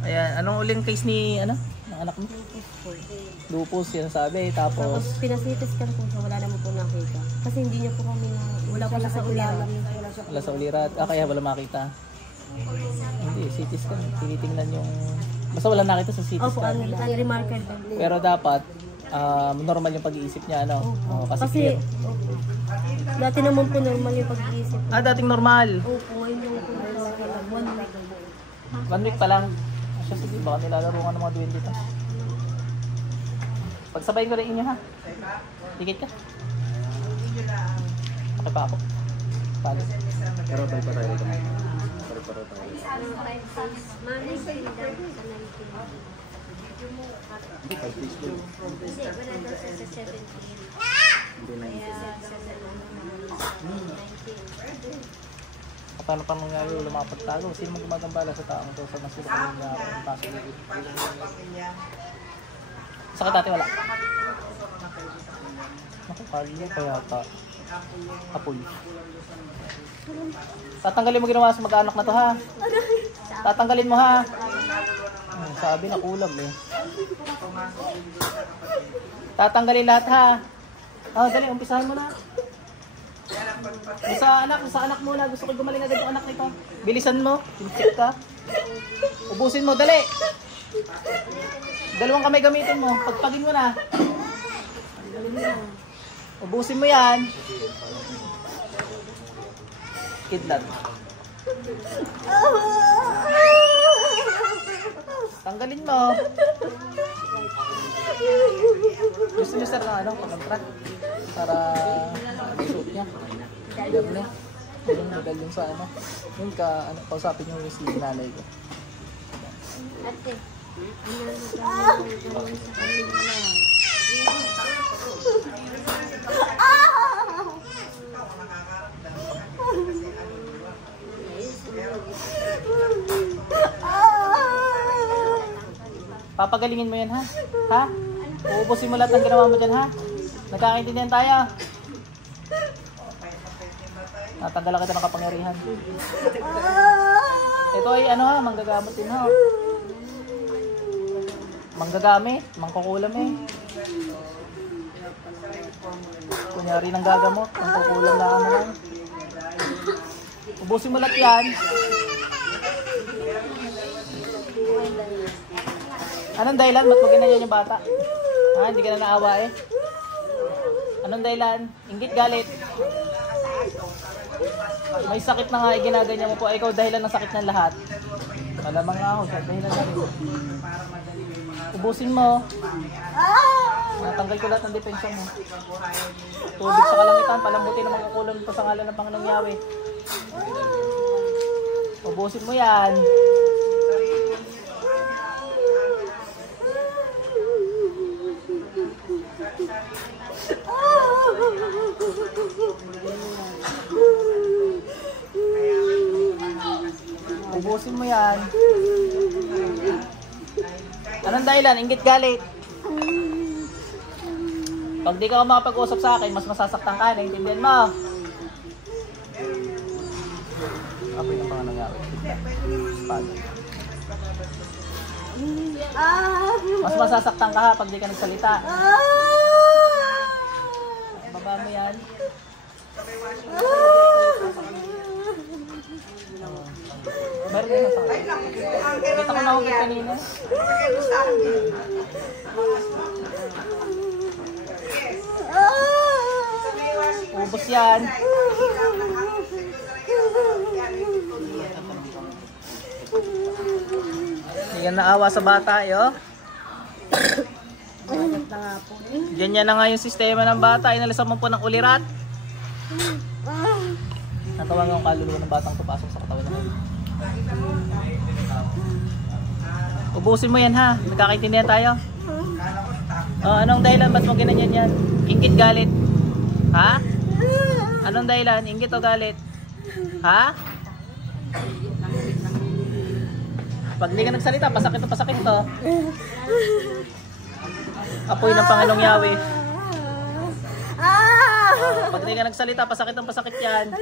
Ayan, anong uling case ni, ano? Ng anak mo? Lupus po. Lupus, yan sabi. Tapos Pinasitis ka po siya, wala naman po nakita. Kasi hindi niya po kami na... Wala pala sa ulirat. wala sa ulirat. Kaya wala makita. Hindi, CT scan. Tinitingnan yung... Basta wala nakita sa CT Opo, scan. remarkable. Pero dapat, normal yung pag-iisip niya, ano? Kasi clear. Opo. Dati naman po normal yung pag-iisip. Dating normal. Opo, ngayon yung po normal. 1 week pa lang. Siya, sige, baka nilalaro ka ng mga duwende dito. Pagsabayin ko rin inyo, ha? Tikit ka. Okay pa ako. Paano? Pero tayo pa tayo dito. Pero tayo. Manay sa hindi sa 19. Kasi wala daw sa 17. Kaya sa 19. Paano pa nangyari yung lumapagtago? Sino mo gumagambala sa taong to sa nasila ko niya ang paso niya? Sakit dati wala? Naku, kaya pa yata. Apoy. Tatanggalin mo ginawa sa mag-anak na to, ha? Tatanggalin mo, ha? Sabi na kulang eh. Tatanggalin lahat, ha? Dali, umpisahan mo na. Sa anak muna. Gusto ko gumaling agad yung anak nito. Bilisan mo. Check ka. Ubusin mo. Dali. Dalawang kamay gamitin mo. Pagpagin mo na. Ubusin mo yan. Kidlat. Tanggalin mo. Gusto niyo sir ng ano? Pag-contract? Para i-shoot niya. Alam niya. Yung medal yung sa ano. Yung kausapin niyo yung si nanay ko. Ate. Papagalingin mo yan, ha? Ha? Uubusin mo lahat ng ginawa mo dyan, ha? Nagkakaintindihan tayo. Natanggalan kita ng kapangyarihan. Ito ay ano, ha? Manggagamot din, ha? Manggagamit, mangkukulam eh. Kunyari ng gagamot, mangkukulam na ano lang. Ubusin mo lahat yan. Anong dahilan? Ba't mo ginanyan yung bata? Hindi ka na naawa eh. Anong dahilan? Inggit, galit. May sakit na nga, ginaganyan mo po. Ikaw dahilan ng sakit ng lahat. Malamang nga ako, siya dahilan na rin. Ubusin mo. Natanggal ko lahat ng depensa mo. Tubig sa kalangitan, palambutin na magkukulon pa sa ngalan ng Panginoong Yahweh. Ubusin mo yan. Ubusin mo yan. Anong dahilan? Inggit, galit. Pag di ka makapag-usap sa akin, mas masasaktan ka. Naintindihan mo? Ako yung mga nangyari. Mas masasaktan ka ha pag di ka nagsalita. Baba mo yan. Meron din sa akin. Kita ko na hugit kanina. Ubus yan. Hindi ka naawa sa bata, yo. Ganyan na nga yung sistema ng bata. Inalisan mo po ng ulirat. Natawag ang kaluluwa ng batang tupasok sa katawan naman. Ubusin mo yan ha. Nagkakaintindihan tayo. Anong dahilan? Ba't mo ginanyan yan? Inggit, galit. Ha? Anong dahilan? Inggit o galit? Ha? Pag di ka nagsalita, pasakit na pasakit to. Apoy ng Panginoong Yahweh. Pag di ka nagsalita, pasakit ng pasakit yan.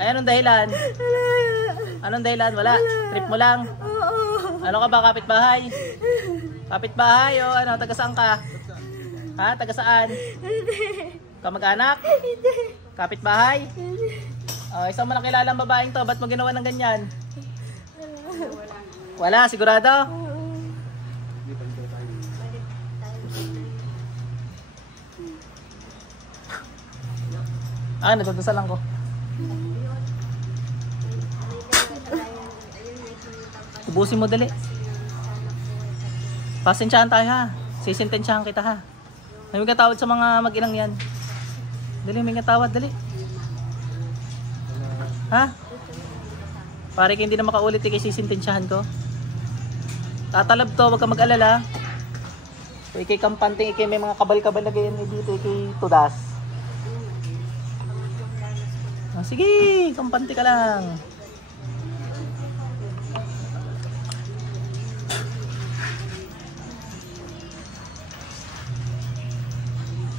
Ay, anong dahilan? Anong dahilan? Wala. Trip mo lang. Ano ka ba, kapitbahay? Kapitbahay o ano, taga saan ka? Ha? Taga saan? Kamag-anak? Kapitbahay? Isang mo nakilalang babaeng to, ba't mo ginawa ng ganyan? Wala, sigurado? Nagdadasal lang ko. Ubusin mo dali. Pasensyahan tayo ha. Sisintensyahan kita ha. May katawad sa mga mag-inang yan. Dali, may katawad, dali. Ha? Pare ka hindi na makaulit kay sisintensyahan ko. Tatalab to, wag ka mag-alala. Ikay kampanting, ikay may mga kabal-kabal na ganyan dito, ikay tudas. Sige, kampante ka lang.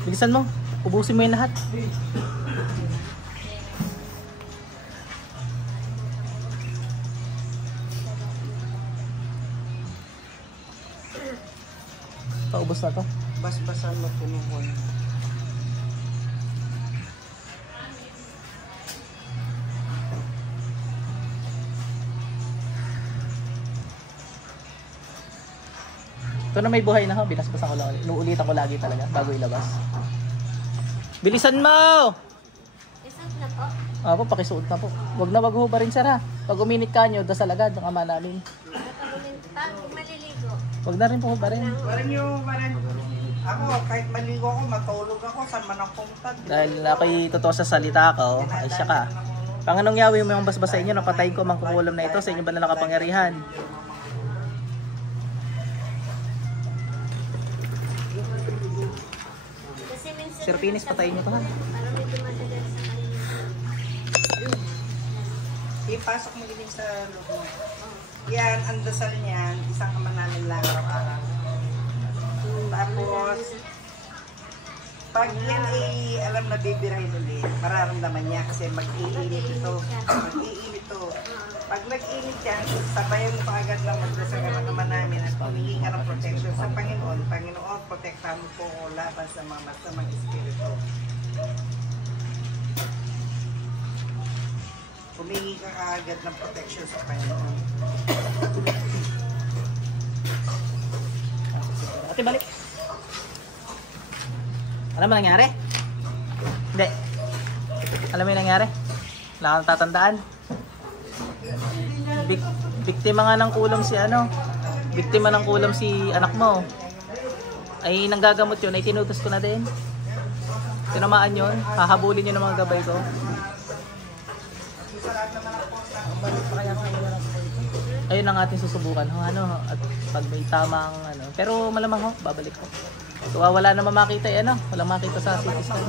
Bilisan mo, ubusin mo yung lahat. Paubos na to. Bas-basan mo pinuhon. Ito na may buhay na ho, binasbasan ko lang. Inuulitan ko lagi talaga bago ilabas. Bilisan mo! Isuot na po? Opo, pakisuot na po. Wag na wag ho ba rin sir ha. Pag uminit ka nyo, dasal agad ng ama namin. Pag maliligo. Wag na rin po ba rin. Parang ako, kahit maligo ako, matulog ako, saan man ang pumunta. Dahil ako'y totoo sa salita ko, ay siya ka. Panganong Yahweh mo yung basbasa inyo, napatayin ko mangkukulam na ito sa inyong banal na kapangyarihan. Sir Pinis, patayin nyo to ha. Parang may dumadagal sa kanina. Ipasok mo din sa loob mo. Yan, ang dasal niyan, isang ama namin lang araw-araw. Tapos, pag yan ay alam na bibirahin ulit, mararamdaman niya kasi mag-iinit ito. Mag-iinit ito. Pag nag-init yan, sabayan mo agad lang magdasal ng naman namin at humingi ka ng protection sa Panginoon. Panginoon, protektahan mo po ako laban sa mga masamang espiritu. Humingi ka agad ng protection sa Panginoon. Ate, balik. Alam mo nangyari? Hindi. Alam mo yung nangyari? Wala kang tatandaan. Biktima nga ng kulam si ano. Biktima ng kulam si anak mo. Ay nanggagamot yun. Ay tinutos ko na din. Tinamaan yun. Hahabulin yun ng mga gabay ko. Ayun ang ating susubukan ho, ano, at pag may tamang ano, pero malamang ho, babalik ko. So wala na makita ano, walang makita sa CT scan.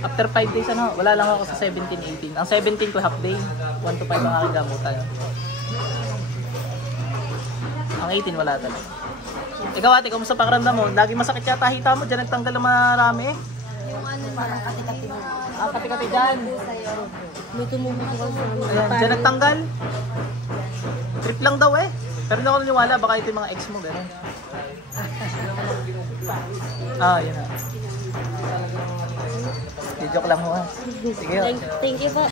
After 5 days ano, wala lang ako sa 17, 18. Ang 17 ko half day, 1 to 5 ang aking gamutan. Ang 18 wala talaga. Ikaw ate, kumusta pakiramdam mo? Lagi masakit yata hita mo, dyan nagtanggal ng marami eh. Yung ano, parang kati-kati mo. Kati-kati dyan. May tumubuto ka sa mga. Ayan, dyan nagtanggal. Trip lang daw eh. Pero hindi ako naniwala, baka ito yung mga ex mo, gano'n. Yun na. Joke lang ho ha. Sige. Thank you po.